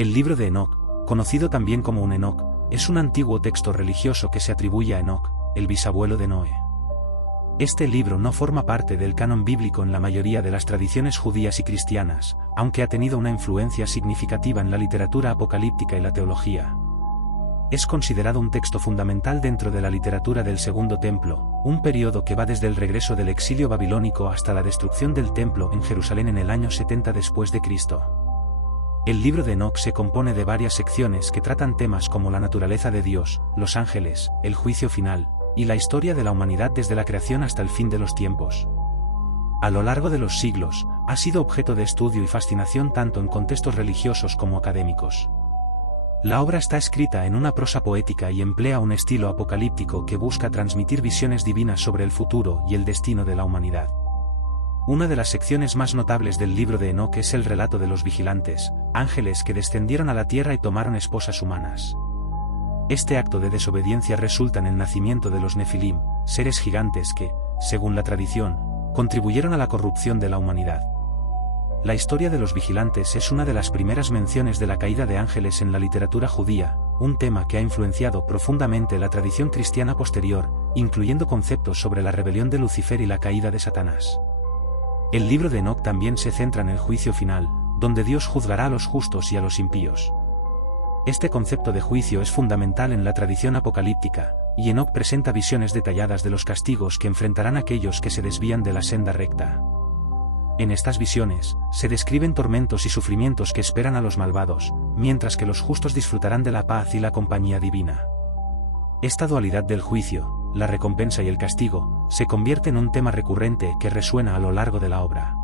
El libro de Enoc, conocido también como un Enoc, es un antiguo texto religioso que se atribuye a Enoc, el bisabuelo de Noé. Este libro no forma parte del canon bíblico en la mayoría de las tradiciones judías y cristianas, aunque ha tenido una influencia significativa en la literatura apocalíptica y la teología. Es considerado un texto fundamental dentro de la literatura del Segundo Templo, un periodo que va desde el regreso del exilio babilónico hasta la destrucción del templo en Jerusalén en el año 70 después de Cristo. El libro de Enoc se compone de varias secciones que tratan temas como la naturaleza de Dios, los ángeles, el juicio final, y la historia de la humanidad desde la creación hasta el fin de los tiempos. A lo largo de los siglos, ha sido objeto de estudio y fascinación tanto en contextos religiosos como académicos. La obra está escrita en una prosa poética y emplea un estilo apocalíptico que busca transmitir visiones divinas sobre el futuro y el destino de la humanidad. Una de las secciones más notables del libro de Enoc es el relato de los vigilantes, ángeles que descendieron a la tierra y tomaron esposas humanas. Este acto de desobediencia resulta en el nacimiento de los Nefilim, seres gigantes que, según la tradición, contribuyeron a la corrupción de la humanidad. La historia de los vigilantes es una de las primeras menciones de la caída de ángeles en la literatura judía, un tema que ha influenciado profundamente la tradición cristiana posterior, incluyendo conceptos sobre la rebelión de Lucifer y la caída de Satanás. El libro de Enoc también se centra en el juicio final, donde Dios juzgará a los justos y a los impíos. Este concepto de juicio es fundamental en la tradición apocalíptica, y Enoc presenta visiones detalladas de los castigos que enfrentarán aquellos que se desvían de la senda recta. En estas visiones, se describen tormentos y sufrimientos que esperan a los malvados, mientras que los justos disfrutarán de la paz y la compañía divina. Esta dualidad del juicio, la recompensa y el castigo, se convierte en un tema recurrente que resuena a lo largo de la obra.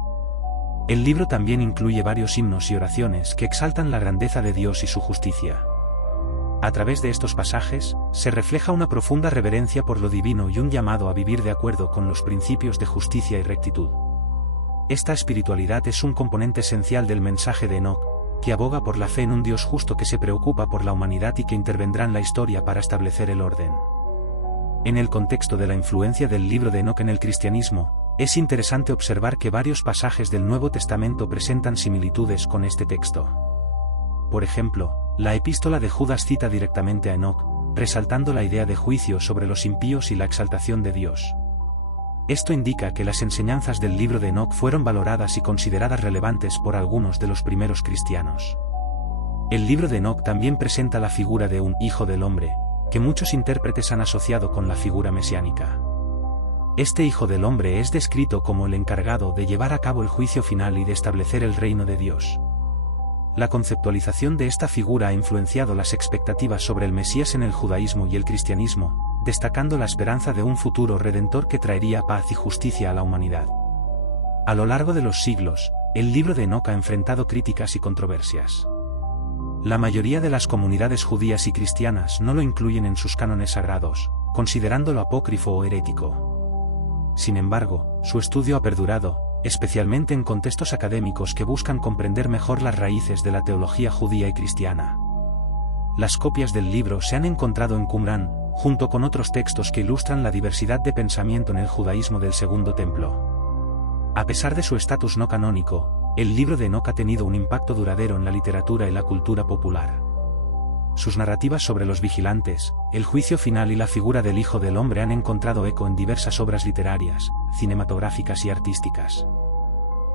El libro también incluye varios himnos y oraciones que exaltan la grandeza de Dios y su justicia. A través de estos pasajes, se refleja una profunda reverencia por lo divino y un llamado a vivir de acuerdo con los principios de justicia y rectitud. Esta espiritualidad es un componente esencial del mensaje de Enoc, que aboga por la fe en un Dios justo que se preocupa por la humanidad y que intervendrá en la historia para establecer el orden. En el contexto de la influencia del libro de Enoc en el cristianismo, es interesante observar que varios pasajes del Nuevo Testamento presentan similitudes con este texto. Por ejemplo, la epístola de Judas cita directamente a Enoc, resaltando la idea de juicio sobre los impíos y la exaltación de Dios. Esto indica que las enseñanzas del libro de Enoc fueron valoradas y consideradas relevantes por algunos de los primeros cristianos. El libro de Enoc también presenta la figura de un Hijo del Hombre, que muchos intérpretes han asociado con la figura mesiánica. Este Hijo del Hombre es descrito como el encargado de llevar a cabo el juicio final y de establecer el reino de Dios. La conceptualización de esta figura ha influenciado las expectativas sobre el Mesías en el judaísmo y el cristianismo, destacando la esperanza de un futuro redentor que traería paz y justicia a la humanidad. A lo largo de los siglos, el libro de Enoc ha enfrentado críticas y controversias. La mayoría de las comunidades judías y cristianas no lo incluyen en sus cánones sagrados, considerándolo apócrifo o herético. Sin embargo, su estudio ha perdurado, especialmente en contextos académicos que buscan comprender mejor las raíces de la teología judía y cristiana. Las copias del libro se han encontrado en Qumrán, junto con otros textos que ilustran la diversidad de pensamiento en el judaísmo del Segundo Templo. A pesar de su estatus no canónico, el libro de Enoc ha tenido un impacto duradero en la literatura y la cultura popular. Sus narrativas sobre los vigilantes, el juicio final y la figura del Hijo del Hombre han encontrado eco en diversas obras literarias, cinematográficas y artísticas.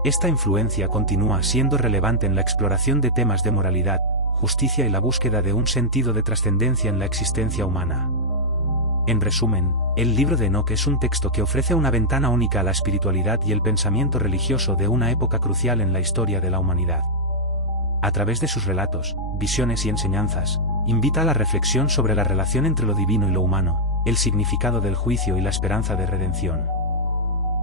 Esta influencia continúa siendo relevante en la exploración de temas de moralidad, justicia y la búsqueda de un sentido de trascendencia en la existencia humana. En resumen, el libro de Enoc es un texto que ofrece una ventana única a la espiritualidad y el pensamiento religioso de una época crucial en la historia de la humanidad. A través de sus relatos, visiones y enseñanzas, invita a la reflexión sobre la relación entre lo divino y lo humano, el significado del juicio y la esperanza de redención.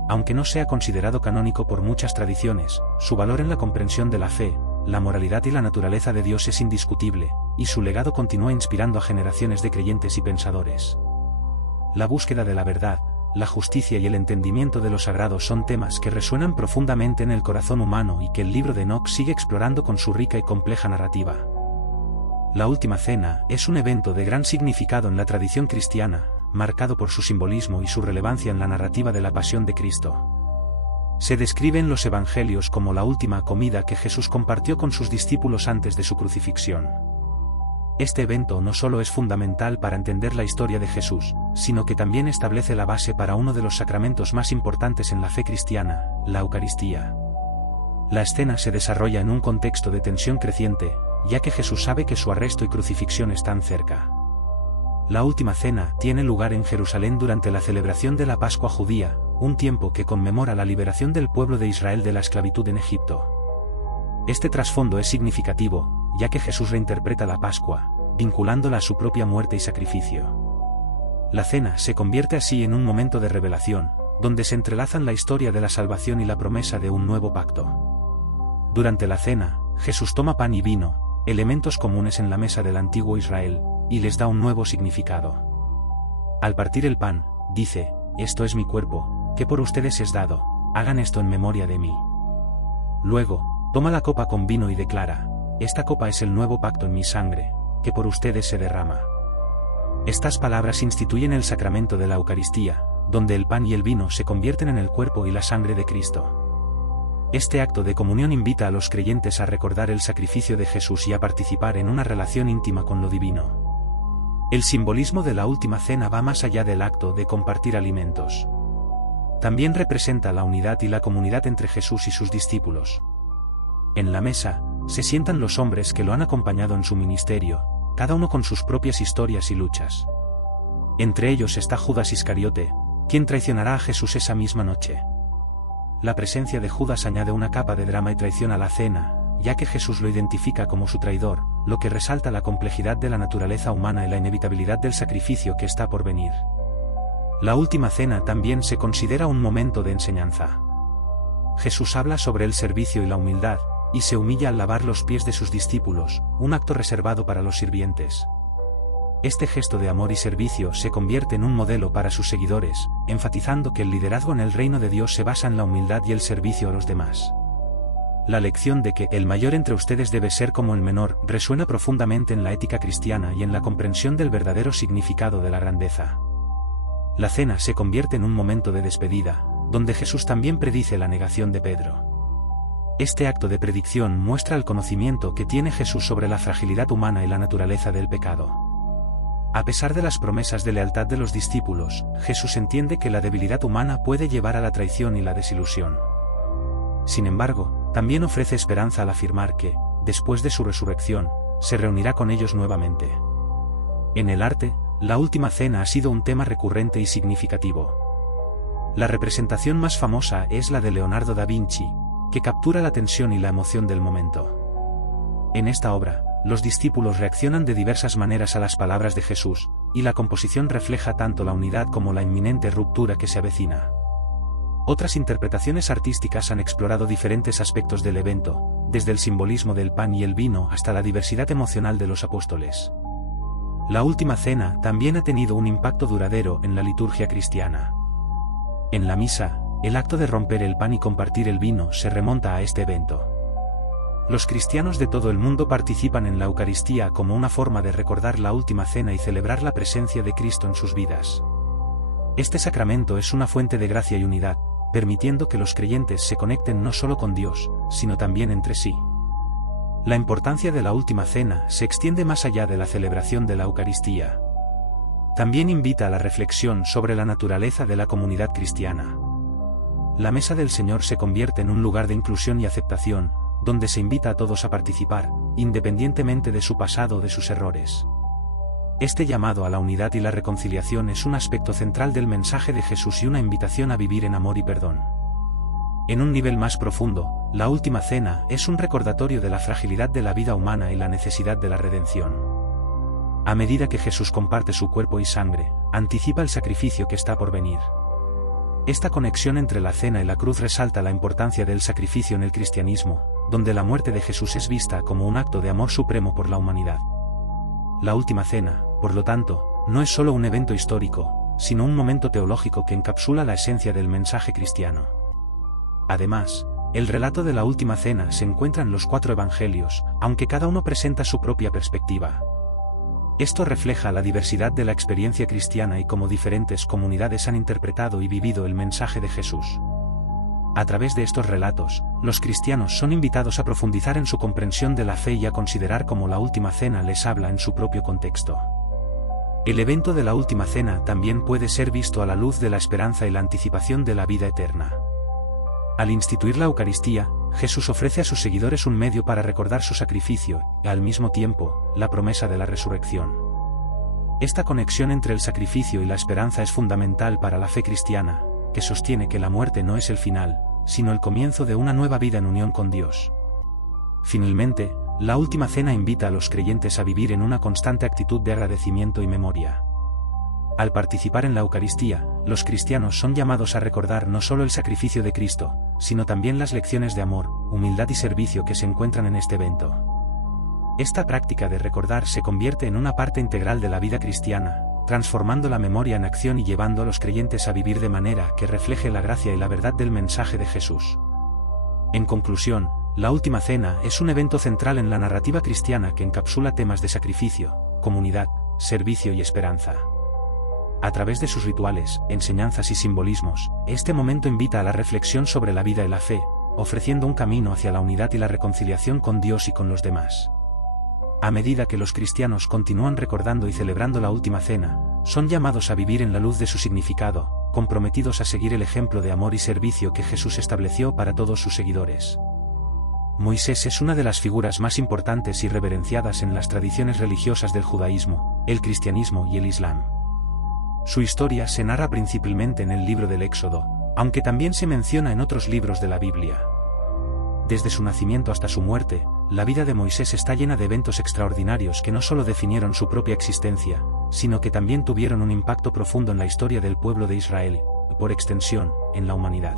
Aunque no sea considerado canónico por muchas tradiciones, su valor en la comprensión de la fe, la moralidad y la naturaleza de Dios es indiscutible, y su legado continúa inspirando a generaciones de creyentes y pensadores. La búsqueda de la verdad, la justicia y el entendimiento de lo sagrado son temas que resuenan profundamente en el corazón humano y que el libro de Enoc sigue explorando con su rica y compleja narrativa. La Última Cena es un evento de gran significado en la tradición cristiana, marcado por su simbolismo y su relevancia en la narrativa de la Pasión de Cristo. Se describe en los Evangelios como la última comida que Jesús compartió con sus discípulos antes de su crucifixión. Este evento no solo es fundamental para entender la historia de Jesús, sino que también establece la base para uno de los sacramentos más importantes en la fe cristiana, la Eucaristía. La escena se desarrolla en un contexto de tensión creciente, ya que Jesús sabe que su arresto y crucifixión están cerca. La última cena tiene lugar en Jerusalén durante la celebración de la Pascua judía, un tiempo que conmemora la liberación del pueblo de Israel de la esclavitud en Egipto. Este trasfondo es significativo, ya que Jesús reinterpreta la Pascua, vinculándola a su propia muerte y sacrificio. La cena se convierte así en un momento de revelación, donde se entrelazan la historia de la salvación y la promesa de un nuevo pacto. Durante la cena, Jesús toma pan y vino, elementos comunes en la mesa del antiguo Israel, y les da un nuevo significado. Al partir el pan, dice: «Esto es mi cuerpo, que por ustedes es dado, hagan esto en memoria de mí». Luego, toma la copa con vino y declara: «Esta copa es el nuevo pacto en mi sangre, que por ustedes se derrama». Estas palabras instituyen el sacramento de la Eucaristía, donde el pan y el vino se convierten en el cuerpo y la sangre de Cristo. Este acto de comunión invita a los creyentes a recordar el sacrificio de Jesús y a participar en una relación íntima con lo divino. El simbolismo de la última cena va más allá del acto de compartir alimentos. También representa la unidad y la comunidad entre Jesús y sus discípulos. En la mesa, se sientan los hombres que lo han acompañado en su ministerio, cada uno con sus propias historias y luchas. Entre ellos está Judas Iscariote, quien traicionará a Jesús esa misma noche. La presencia de Judas añade una capa de drama y traición a la cena, ya que Jesús lo identifica como su traidor, lo que resalta la complejidad de la naturaleza humana y la inevitabilidad del sacrificio que está por venir. La última cena también se considera un momento de enseñanza. Jesús habla sobre el servicio y la humildad, y se humilla al lavar los pies de sus discípulos, un acto reservado para los sirvientes. Este gesto de amor y servicio se convierte en un modelo para sus seguidores, enfatizando que el liderazgo en el reino de Dios se basa en la humildad y el servicio a los demás. La lección de que el mayor entre ustedes debe ser como el menor resuena profundamente en la ética cristiana y en la comprensión del verdadero significado de la grandeza. La cena se convierte en un momento de despedida, donde Jesús también predice la negación de Pedro. Este acto de predicción muestra el conocimiento que tiene Jesús sobre la fragilidad humana y la naturaleza del pecado. A pesar de las promesas de lealtad de los discípulos, Jesús entiende que la debilidad humana puede llevar a la traición y la desilusión. Sin embargo, también ofrece esperanza al afirmar que, después de su resurrección, se reunirá con ellos nuevamente. En el arte, la última cena ha sido un tema recurrente y significativo. La representación más famosa es la de Leonardo da Vinci, que captura la tensión y la emoción del momento. En esta obra, los discípulos reaccionan de diversas maneras a las palabras de Jesús, y la composición refleja tanto la unidad como la inminente ruptura que se avecina. Otras interpretaciones artísticas han explorado diferentes aspectos del evento, desde el simbolismo del pan y el vino hasta la diversidad emocional de los apóstoles. La última cena también ha tenido un impacto duradero en la liturgia cristiana. En la misa, el acto de romper el pan y compartir el vino se remonta a este evento. Los cristianos de todo el mundo participan en la Eucaristía como una forma de recordar la última cena y celebrar la presencia de Cristo en sus vidas. Este sacramento es una fuente de gracia y unidad, permitiendo que los creyentes se conecten no solo con Dios, sino también entre sí. La importancia de la última cena se extiende más allá de la celebración de la Eucaristía. También invita a la reflexión sobre la naturaleza de la comunidad cristiana. La mesa del Señor se convierte en un lugar de inclusión y aceptación, donde se invita a todos a participar, independientemente de su pasado o de sus errores. Este llamado a la unidad y la reconciliación es un aspecto central del mensaje de Jesús y una invitación a vivir en amor y perdón. En un nivel más profundo, la última cena es un recordatorio de la fragilidad de la vida humana y la necesidad de la redención. A medida que Jesús comparte su cuerpo y sangre, anticipa el sacrificio que está por venir. Esta conexión entre la cena y la cruz resalta la importancia del sacrificio en el cristianismo, donde la muerte de Jesús es vista como un acto de amor supremo por la humanidad. La última cena, por lo tanto, no es solo un evento histórico, sino un momento teológico que encapsula la esencia del mensaje cristiano. Además, el relato de la última cena se encuentra en los 4 evangelios, aunque cada uno presenta su propia perspectiva. Esto refleja la diversidad de la experiencia cristiana y cómo diferentes comunidades han interpretado y vivido el mensaje de Jesús. A través de estos relatos, los cristianos son invitados a profundizar en su comprensión de la fe y a considerar cómo la Última Cena les habla en su propio contexto. El evento de la Última Cena también puede ser visto a la luz de la esperanza y la anticipación de la vida eterna. Al instituir la Eucaristía, Jesús ofrece a sus seguidores un medio para recordar su sacrificio, y al mismo tiempo, la promesa de la resurrección. Esta conexión entre el sacrificio y la esperanza es fundamental para la fe cristiana, que sostiene que la muerte no es el final, sino el comienzo de una nueva vida en unión con Dios. Finalmente, la Última Cena invita a los creyentes a vivir en una constante actitud de agradecimiento y memoria. Al participar en la Eucaristía, los cristianos son llamados a recordar no solo el sacrificio de Cristo, sino también las lecciones de amor, humildad y servicio que se encuentran en este evento. Esta práctica de recordar se convierte en una parte integral de la vida cristiana, transformando la memoria en acción y llevando a los creyentes a vivir de manera que refleje la gracia y la verdad del mensaje de Jesús. En conclusión, la Última Cena es un evento central en la narrativa cristiana que encapsula temas de sacrificio, comunidad, servicio y esperanza. A través de sus rituales, enseñanzas y simbolismos, este momento invita a la reflexión sobre la vida y la fe, ofreciendo un camino hacia la unidad y la reconciliación con Dios y con los demás. A medida que los cristianos continúan recordando y celebrando la Última Cena, son llamados a vivir en la luz de su significado, comprometidos a seguir el ejemplo de amor y servicio que Jesús estableció para todos sus seguidores. Moisés es una de las figuras más importantes y reverenciadas en las tradiciones religiosas del judaísmo, el cristianismo y el islam. Su historia se narra principalmente en el libro del Éxodo, aunque también se menciona en otros libros de la Biblia. Desde su nacimiento hasta su muerte, la vida de Moisés está llena de eventos extraordinarios que no solo definieron su propia existencia, sino que también tuvieron un impacto profundo en la historia del pueblo de Israel, y por extensión, en la humanidad.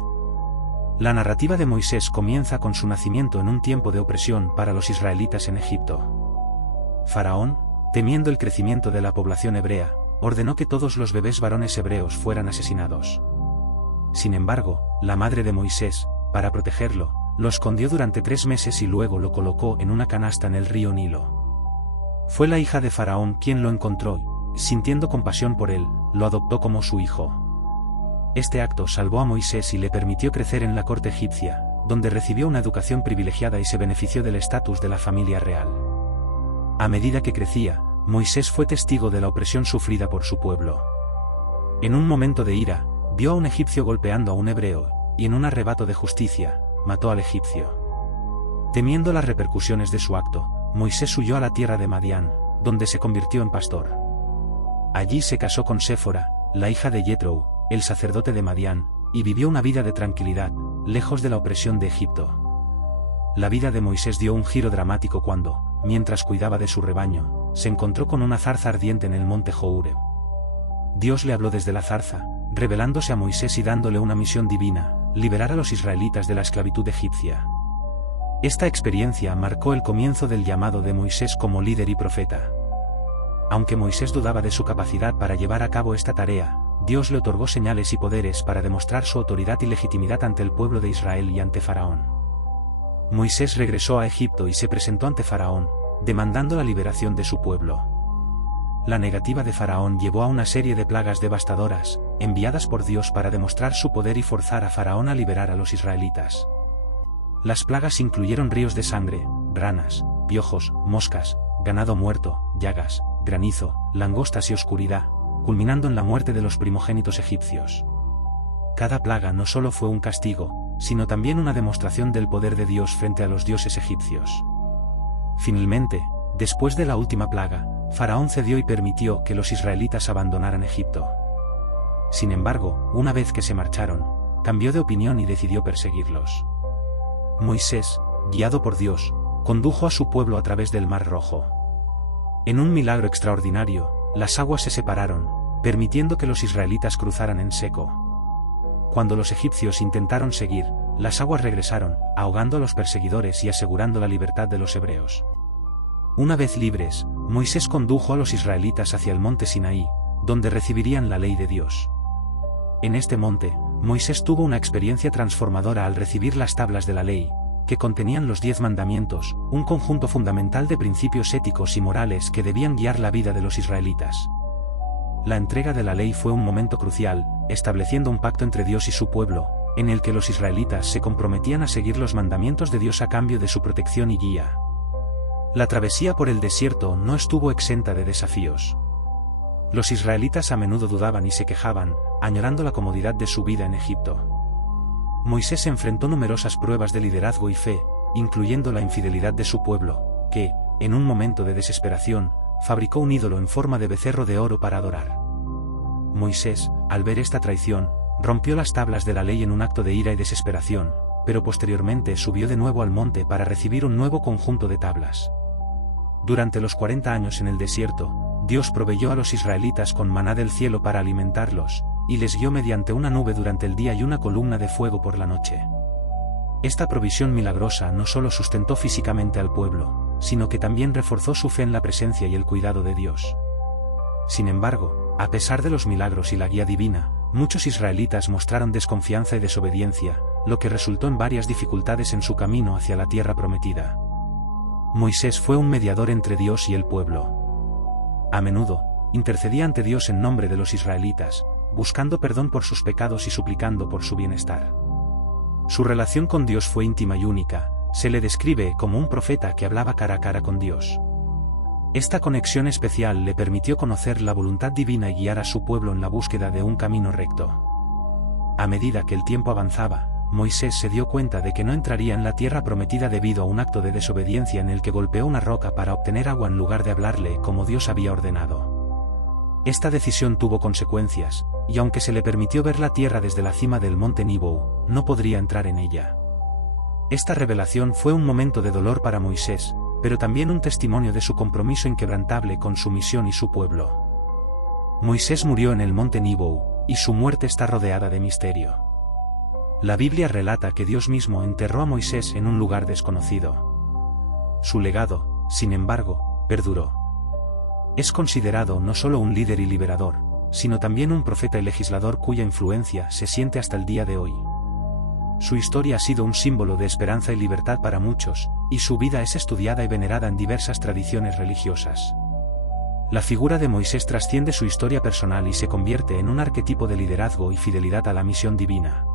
La narrativa de Moisés comienza con su nacimiento en un tiempo de opresión para los israelitas en Egipto. Faraón, temiendo el crecimiento de la población hebrea, ordenó que todos los bebés varones hebreos fueran asesinados. Sin embargo, la madre de Moisés, para protegerlo, lo escondió durante 3 meses y luego lo colocó en una canasta en el río Nilo. Fue la hija de Faraón quien lo encontró y, sintiendo compasión por él, lo adoptó como su hijo. Este acto salvó a Moisés y le permitió crecer en la corte egipcia, donde recibió una educación privilegiada y se benefició del estatus de la familia real. A medida que crecía, Moisés fue testigo de la opresión sufrida por su pueblo. En un momento de ira, vio a un egipcio golpeando a un hebreo, y en un arrebato de justicia, mató al egipcio. Temiendo las repercusiones de su acto, Moisés huyó a la tierra de Madián, donde se convirtió en pastor. Allí se casó con Séfora, la hija de Yetro, el sacerdote de Madián, y vivió una vida de tranquilidad, lejos de la opresión de Egipto. La vida de Moisés dio un giro dramático cuando, mientras cuidaba de su rebaño, se encontró con una zarza ardiente en el monte Horeb. Dios le habló desde la zarza, revelándose a Moisés y dándole una misión divina: liberar a los israelitas de la esclavitud egipcia. Esta experiencia marcó el comienzo del llamado de Moisés como líder y profeta. Aunque Moisés dudaba de su capacidad para llevar a cabo esta tarea, Dios le otorgó señales y poderes para demostrar su autoridad y legitimidad ante el pueblo de Israel y ante Faraón. Moisés regresó a Egipto y se presentó ante Faraón, demandando la liberación de su pueblo. La negativa de Faraón llevó a una serie de plagas devastadoras, enviadas por Dios para demostrar su poder y forzar a Faraón a liberar a los israelitas. Las plagas incluyeron ríos de sangre, ranas, piojos, moscas, ganado muerto, llagas, granizo, langostas y oscuridad, culminando en la muerte de los primogénitos egipcios. Cada plaga no solo fue un castigo, sino también una demostración del poder de Dios frente a los dioses egipcios. Finalmente, después de la última plaga, Faraón cedió y permitió que los israelitas abandonaran Egipto. Sin embargo, una vez que se marcharon, cambió de opinión y decidió perseguirlos. Moisés, guiado por Dios, condujo a su pueblo a través del Mar Rojo. En un milagro extraordinario, las aguas se separaron, permitiendo que los israelitas cruzaran en seco. Cuando los egipcios intentaron seguir, las aguas regresaron, ahogando a los perseguidores y asegurando la libertad de los hebreos. Una vez libres, Moisés condujo a los israelitas hacia el monte Sinaí, donde recibirían la ley de Dios. En este monte, Moisés tuvo una experiencia transformadora al recibir las tablas de la ley, que contenían los 10 mandamientos, un conjunto fundamental de principios éticos y morales que debían guiar la vida de los israelitas. La entrega de la ley fue un momento crucial, estableciendo un pacto entre Dios y su pueblo, en el que los israelitas se comprometían a seguir los mandamientos de Dios a cambio de su protección y guía. La travesía por el desierto no estuvo exenta de desafíos. Los israelitas a menudo dudaban y se quejaban, añorando la comodidad de su vida en Egipto. Moisés enfrentó numerosas pruebas de liderazgo y fe, incluyendo la infidelidad de su pueblo, que, en un momento de desesperación, fabricó un ídolo en forma de becerro de oro para adorar. Moisés, al ver esta traición, rompió las tablas de la ley en un acto de ira y desesperación, pero posteriormente subió de nuevo al monte para recibir un nuevo conjunto de tablas. Durante los 40 años en el desierto, Dios proveyó a los israelitas con maná del cielo para alimentarlos, y les guió mediante una nube durante el día y una columna de fuego por la noche. Esta provisión milagrosa no solo sustentó físicamente al pueblo, sino que también reforzó su fe en la presencia y el cuidado de Dios. Sin embargo, a pesar de los milagros y la guía divina, muchos israelitas mostraron desconfianza y desobediencia, lo que resultó en varias dificultades en su camino hacia la tierra prometida. Moisés fue un mediador entre Dios y el pueblo. A menudo, intercedía ante Dios en nombre de los israelitas, buscando perdón por sus pecados y suplicando por su bienestar. Su relación con Dios fue íntima y única, se le describe como un profeta que hablaba cara a cara con Dios. Esta conexión especial le permitió conocer la voluntad divina y guiar a su pueblo en la búsqueda de un camino recto. A medida que el tiempo avanzaba, Moisés se dio cuenta de que no entraría en la tierra prometida debido a un acto de desobediencia en el que golpeó una roca para obtener agua en lugar de hablarle como Dios había ordenado. Esta decisión tuvo consecuencias, y aunque se le permitió ver la tierra desde la cima del monte Nebo, no podría entrar en ella. Esta revelación fue un momento de dolor para Moisés, pero también un testimonio de su compromiso inquebrantable con su misión y su pueblo. Moisés murió en el monte Nebo, y su muerte está rodeada de misterio. La Biblia relata que Dios mismo enterró a Moisés en un lugar desconocido. Su legado, sin embargo, perduró. Es considerado no solo un líder y liberador, sino también un profeta y legislador cuya influencia se siente hasta el día de hoy. Su historia ha sido un símbolo de esperanza y libertad para muchos, y su vida es estudiada y venerada en diversas tradiciones religiosas. La figura de Moisés trasciende su historia personal y se convierte en un arquetipo de liderazgo y fidelidad a la misión divina.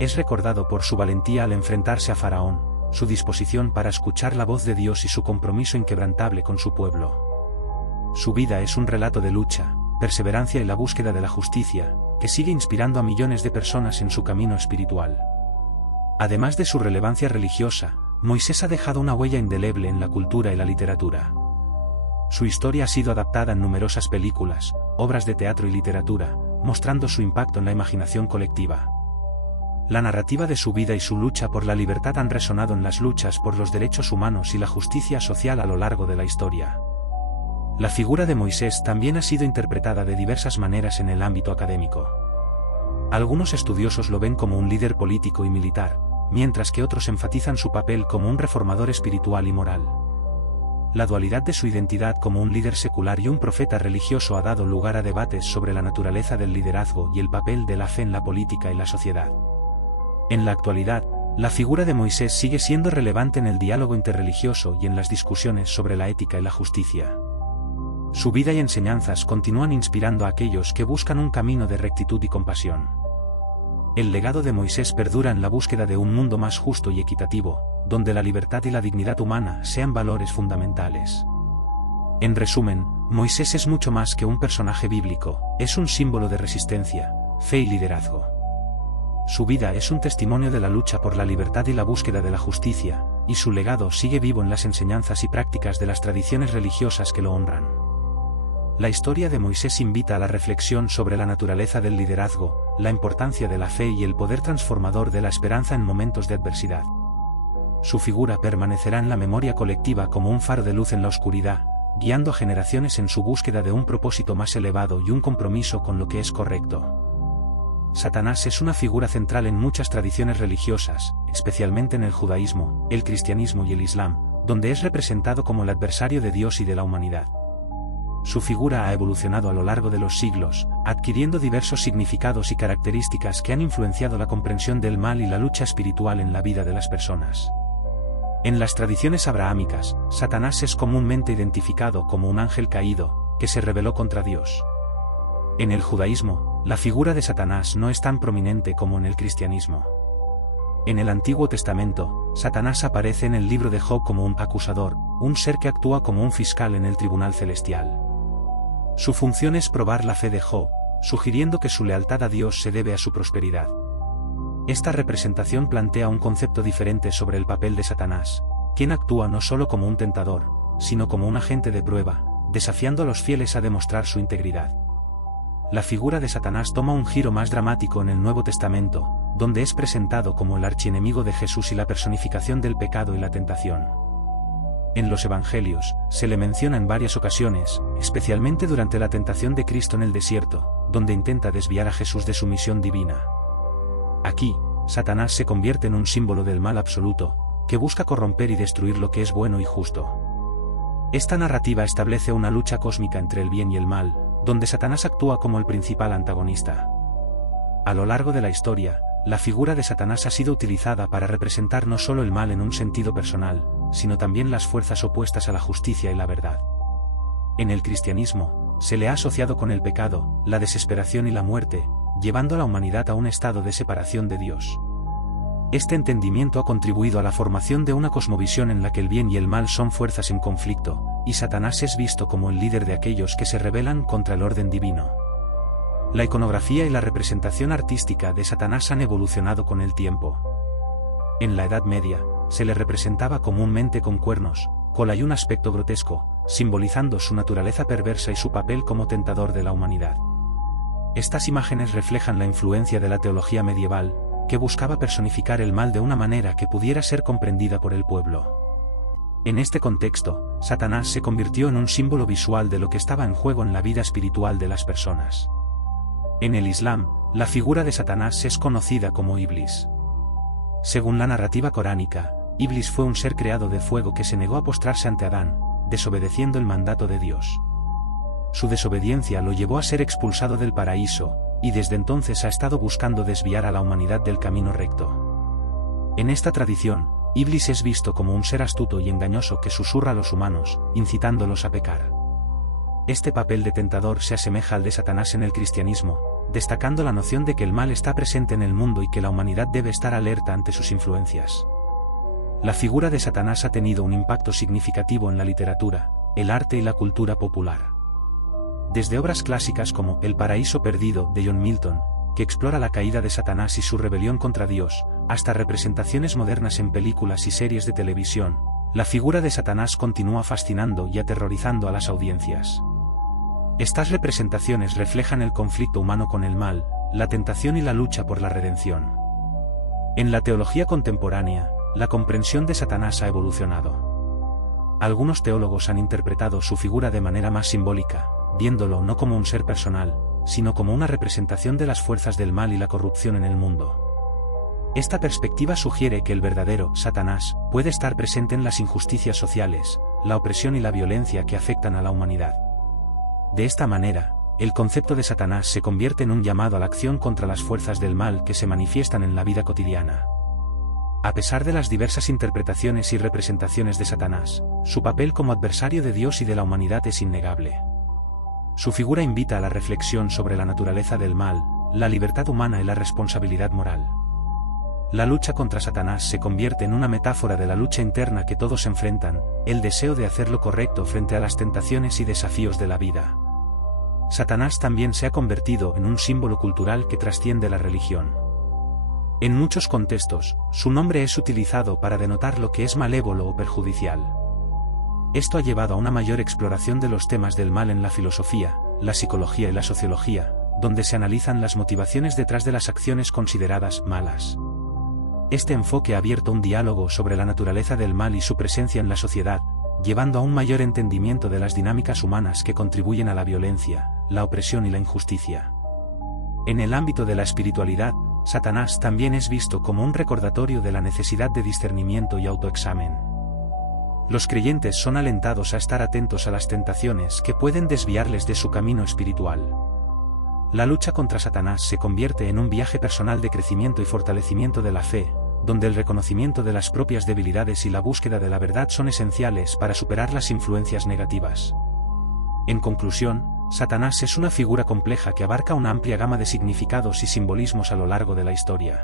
Es recordado por su valentía al enfrentarse a Faraón, su disposición para escuchar la voz de Dios y su compromiso inquebrantable con su pueblo. Su vida es un relato de lucha, perseverancia y la búsqueda de la justicia, que sigue inspirando a millones de personas en su camino espiritual. Además de su relevancia religiosa, Moisés ha dejado una huella indeleble en la cultura y la literatura. Su historia ha sido adaptada en numerosas películas, obras de teatro y literatura, mostrando su impacto en la imaginación colectiva. La narrativa de su vida y su lucha por la libertad han resonado en las luchas por los derechos humanos y la justicia social a lo largo de la historia. La figura de Moisés también ha sido interpretada de diversas maneras en el ámbito académico. Algunos estudiosos lo ven como un líder político y militar, mientras que otros enfatizan su papel como un reformador espiritual y moral. La dualidad de su identidad como un líder secular y un profeta religioso ha dado lugar a debates sobre la naturaleza del liderazgo y el papel de la fe en la política y la sociedad. En la actualidad, la figura de Moisés sigue siendo relevante en el diálogo interreligioso y en las discusiones sobre la ética y la justicia. Su vida y enseñanzas continúan inspirando a aquellos que buscan un camino de rectitud y compasión. El legado de Moisés perdura en la búsqueda de un mundo más justo y equitativo, donde la libertad y la dignidad humana sean valores fundamentales. En resumen, Moisés es mucho más que un personaje bíblico, es un símbolo de resistencia, fe y liderazgo. Su vida es un testimonio de la lucha por la libertad y la búsqueda de la justicia, y su legado sigue vivo en las enseñanzas y prácticas de las tradiciones religiosas que lo honran. La historia de Moisés invita a la reflexión sobre la naturaleza del liderazgo, la importancia de la fe y el poder transformador de la esperanza en momentos de adversidad. Su figura permanecerá en la memoria colectiva como un faro de luz en la oscuridad, guiando a generaciones en su búsqueda de un propósito más elevado y un compromiso con lo que es correcto. Satanás es una figura central en muchas tradiciones religiosas, especialmente en el judaísmo, el cristianismo y el islam, donde es representado como el adversario de Dios y de la humanidad. Su figura ha evolucionado a lo largo de los siglos, adquiriendo diversos significados y características que han influenciado la comprensión del mal y la lucha espiritual en la vida de las personas. En las tradiciones abrahámicas, Satanás es comúnmente identificado como un ángel caído, que se rebeló contra Dios. En el judaísmo, La figura de Satanás no es tan prominente como en el cristianismo. En el Antiguo Testamento, Satanás aparece en el libro de Job como un acusador, un ser que actúa como un fiscal en el tribunal celestial. Su función es probar la fe de Job, sugiriendo que su lealtad a Dios se debe a su prosperidad. Esta representación plantea un concepto diferente sobre el papel de Satanás, quien actúa no solo como un tentador, sino como un agente de prueba, desafiando a los fieles a demostrar su integridad. La figura de Satanás toma un giro más dramático en el Nuevo Testamento, donde es presentado como el archienemigo de Jesús y la personificación del pecado y la tentación. En los Evangelios, se le menciona en varias ocasiones, especialmente durante la tentación de Cristo en el desierto, donde intenta desviar a Jesús de su misión divina. Aquí, Satanás se convierte en un símbolo del mal absoluto, que busca corromper y destruir lo que es bueno y justo. Esta narrativa establece una lucha cósmica entre el bien y el mal, donde Satanás actúa como el principal antagonista. A lo largo de la historia, la figura de Satanás ha sido utilizada para representar no solo el mal en un sentido personal, sino también las fuerzas opuestas a la justicia y la verdad. En el cristianismo, se le ha asociado con el pecado, la desesperación y la muerte, llevando a la humanidad a un estado de separación de Dios. Este entendimiento ha contribuido a la formación de una cosmovisión en la que el bien y el mal son fuerzas en conflicto, y Satanás es visto como el líder de aquellos que se rebelan contra el orden divino. La iconografía y la representación artística de Satanás han evolucionado con el tiempo. En la Edad Media, se le representaba comúnmente con cuernos, cola y un aspecto grotesco, simbolizando su naturaleza perversa y su papel como tentador de la humanidad. Estas imágenes reflejan la influencia de la teología medieval, que buscaba personificar el mal de una manera que pudiera ser comprendida por el pueblo. En este contexto, Satanás se convirtió en un símbolo visual de lo que estaba en juego en la vida espiritual de las personas. En el Islam, la figura de Satanás es conocida como Iblis. Según la narrativa coránica, Iblis fue un ser creado de fuego que se negó a postrarse ante Adán, desobedeciendo el mandato de Dios. Su desobediencia lo llevó a ser expulsado del paraíso, y desde entonces ha estado buscando desviar a la humanidad del camino recto. En esta tradición, Iblis es visto como un ser astuto y engañoso que susurra a los humanos, incitándolos a pecar. Este papel de tentador se asemeja al de Satanás en el cristianismo, destacando la noción de que el mal está presente en el mundo y que la humanidad debe estar alerta ante sus influencias. La figura de Satanás ha tenido un impacto significativo en la literatura, el arte y la cultura popular. Desde obras clásicas como El paraíso perdido de John Milton, que explora la caída de Satanás y su rebelión contra Dios, hasta representaciones modernas en películas y series de televisión, la figura de Satanás continúa fascinando y aterrorizando a las audiencias. Estas representaciones reflejan el conflicto humano con el mal, la tentación y la lucha por la redención. En la teología contemporánea, la comprensión de Satanás ha evolucionado. Algunos teólogos han interpretado su figura de manera más simbólica, viéndolo no como un ser personal, sino como una representación de las fuerzas del mal y la corrupción en el mundo. Esta perspectiva sugiere que el verdadero Satanás puede estar presente en las injusticias sociales, la opresión y la violencia que afectan a la humanidad. De esta manera, el concepto de Satanás se convierte en un llamado a la acción contra las fuerzas del mal que se manifiestan en la vida cotidiana. A pesar de las diversas interpretaciones y representaciones de Satanás, su papel como adversario de Dios y de la humanidad es innegable. Su figura invita a la reflexión sobre la naturaleza del mal, la libertad humana y la responsabilidad moral. La lucha contra Satanás se convierte en una metáfora de la lucha interna que todos enfrentan, el deseo de hacer lo correcto frente a las tentaciones y desafíos de la vida. Satanás también se ha convertido en un símbolo cultural que trasciende la religión. En muchos contextos, su nombre es utilizado para denotar lo que es malévolo o perjudicial. Esto ha llevado a una mayor exploración de los temas del mal en la filosofía, la psicología y la sociología, donde se analizan las motivaciones detrás de las acciones consideradas malas. Este enfoque ha abierto un diálogo sobre la naturaleza del mal y su presencia en la sociedad, llevando a un mayor entendimiento de las dinámicas humanas que contribuyen a la violencia, la opresión y la injusticia. En el ámbito de la espiritualidad, Satanás también es visto como un recordatorio de la necesidad de discernimiento y autoexamen. Los creyentes son alentados a estar atentos a las tentaciones que pueden desviarles de su camino espiritual. La lucha contra Satanás se convierte en un viaje personal de crecimiento y fortalecimiento de la fe, donde el reconocimiento de las propias debilidades y la búsqueda de la verdad son esenciales para superar las influencias negativas. En conclusión, Satanás es una figura compleja que abarca una amplia gama de significados y simbolismos a lo largo de la historia.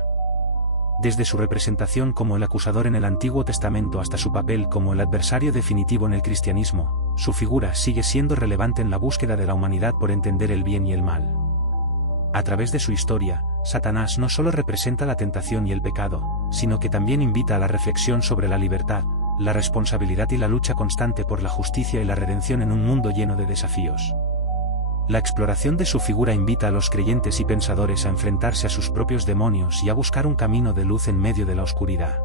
Desde su representación como el acusador en el Antiguo Testamento hasta su papel como el adversario definitivo en el cristianismo, su figura sigue siendo relevante en la búsqueda de la humanidad por entender el bien y el mal. A través de su historia, Satanás no solo representa la tentación y el pecado, sino que también invita a la reflexión sobre la libertad, la responsabilidad y la lucha constante por la justicia y la redención en un mundo lleno de desafíos. La exploración de su figura invita a los creyentes y pensadores a enfrentarse a sus propios demonios y a buscar un camino de luz en medio de la oscuridad.